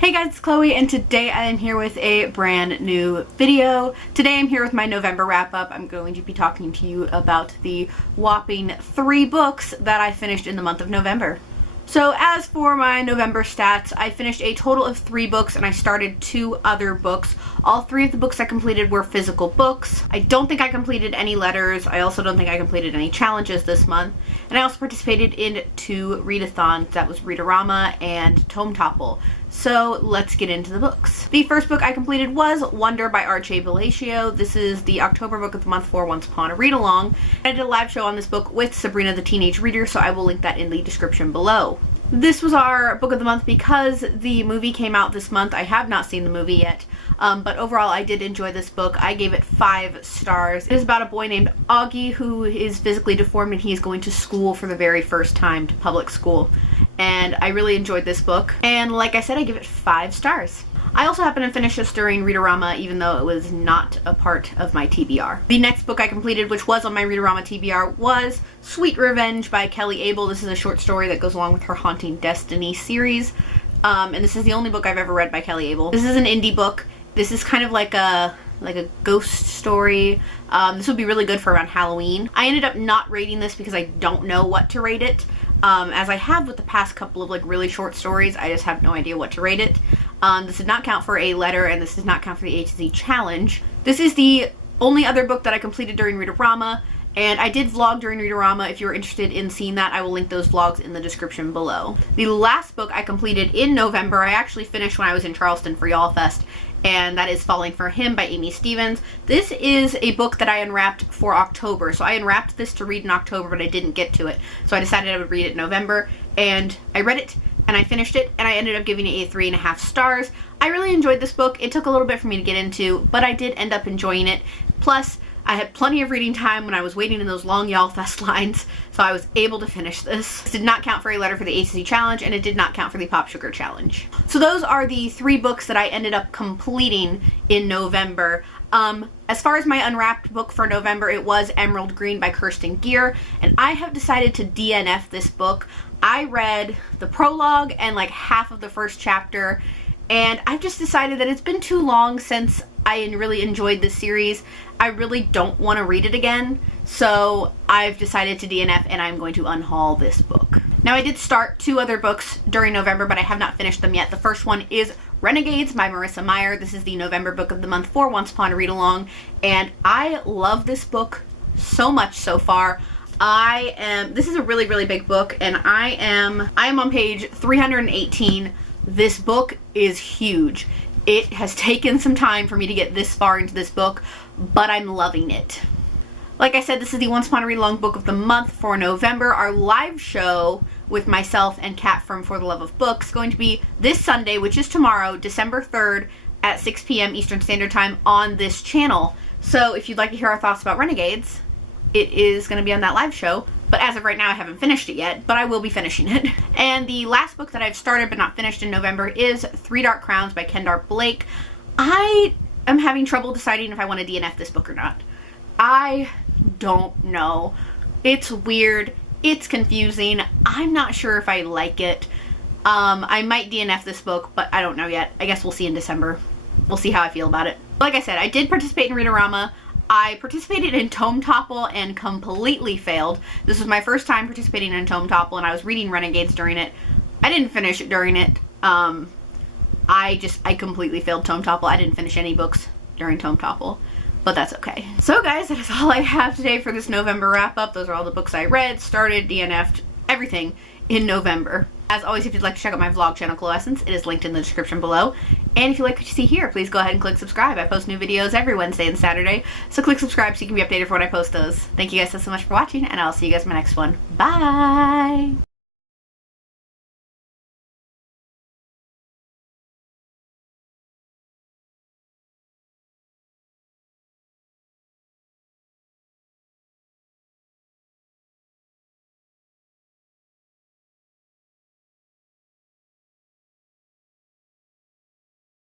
Hey guys, it's Chloe, and today I am here with a brand new video. Today I'm here with my November wrap-up. I'm going to be talking to you about the whopping 3 books that I finished in the month of November. So as for my November stats, I finished a total of 3 books and I started 2 other books. All 3 of the books I completed were physical books. I don't think I completed any letters. I also don't think I completed any challenges this month. And I also participated in 2 readathons. That was Readorama and Tome Topple. So let's get into the books. The first book I completed was Wonder by R.J. Bellagio. This is the October book of the month for Once Upon a Read-Along. I did a live show on this book with Sabrina the Teenage Reader, so I will link that in the description below. This was our book of the month because the movie came out this month. I have not seen the movie yet, but overall I did enjoy this book. I gave it 5 stars. It is about a boy named Augie who is physically deformed and he is going to school for the very first time, to public school. And I really enjoyed this book. And like I said, I give it 5 stars. I also happened to finish this during Readorama, even though it was not a part of my TBR. The next book I completed, which was on my Readorama TBR, was Sweet Revenge by Kelly Abel. This is a short story that goes along with her Haunting Destiny series. And this is the only book I've ever read by Kelly Abel. This is an indie book. This is kind of like a ghost story. This would be really good for around Halloween. I ended up not rating this because I don't know what to rate it. As I have with the past couple of really short stories, I just have no idea what to rate it. This did not count for a letter, and this does not count for the A to Z challenge. This is the only other book that I completed during Readorama, and I did vlog during Readorama. If you're interested in seeing that, I will link those vlogs in the description below. The last book I completed in November, I actually finished when I was in Charleston for Y'all Fest, and that is Falling for Him by Amy Stevens. This is a book that I unwrapped for October. So I unwrapped this to read in October, but I didn't get to it. So I decided I would read it in November, and I read it, and I finished it, and I ended up giving it a 3.5 stars. I really enjoyed this book. It took a little bit for me to get into, but I did end up enjoying it. Plus, I had plenty of reading time when I was waiting in those long Y'all Fest lines, so I was able to finish this. This did not count for a letter for the A to Z challenge, and it did not count for the Pop Sugar challenge. So those are the 3 books that I ended up completing in November. As far as my unwrapped book for November, it was Emerald Green by Kirsten Gier, and I have decided to DNF this book. I read the prologue and half of the first chapter, and I've just decided that it's been too long since I really enjoyed this series. I really don't want to read it again, so I've decided to DNF and I'm going to unhaul this book. Now, I did start 2 other books during November, but I have not finished them yet. The first one is Renegades by Marissa Meyer. This is the November book of the month for Once Upon a Read-Along, and I love this book so much so far. This is a really, really big book, and I am on page 318. This book is huge. It has taken some time for me to get this far into this book, but I'm loving it. Like I said, this is the Once Upon a Read-Along book of the month for November. Our live show with myself and Kat from For the Love of Books is going to be this Sunday, which is tomorrow, December 3rd at 6 p.m. Eastern Standard Time on this channel. So if you'd like to hear our thoughts about Renegades, it is going to be on that live show. But as of right now, I haven't finished it yet, but I will be finishing it. And the last book that I've started but not finished in November is 3 Dark Crowns by Kendar Blake. I am having trouble deciding if I want to DNF this book or not. I don't know. It's weird. It's confusing. I'm not sure if I like it. I might DNF this book, but I don't know yet. I guess we'll see in December. We'll see how I feel about it. Like I said, I did participate in Readorama. I participated in Tome Topple and completely failed. This was my first time participating in Tome Topple, and I was reading Renegades during it. I didn't finish it during it. I completely failed Tome Topple. I didn't finish any books during Tome Topple, but that's okay. So guys, that is all I have today for this November wrap-up. Those are all the books I read, started, DNF'd, everything in November. As always, if you'd like to check out my vlog channel, Chloe Essence, it is linked in the description below. And if you like what you see here, please go ahead and click subscribe. I post new videos every Wednesday and Saturday, so click subscribe so you can be updated for when I post those. Thank you guys so much for watching, and I'll see you guys in my next one. Bye!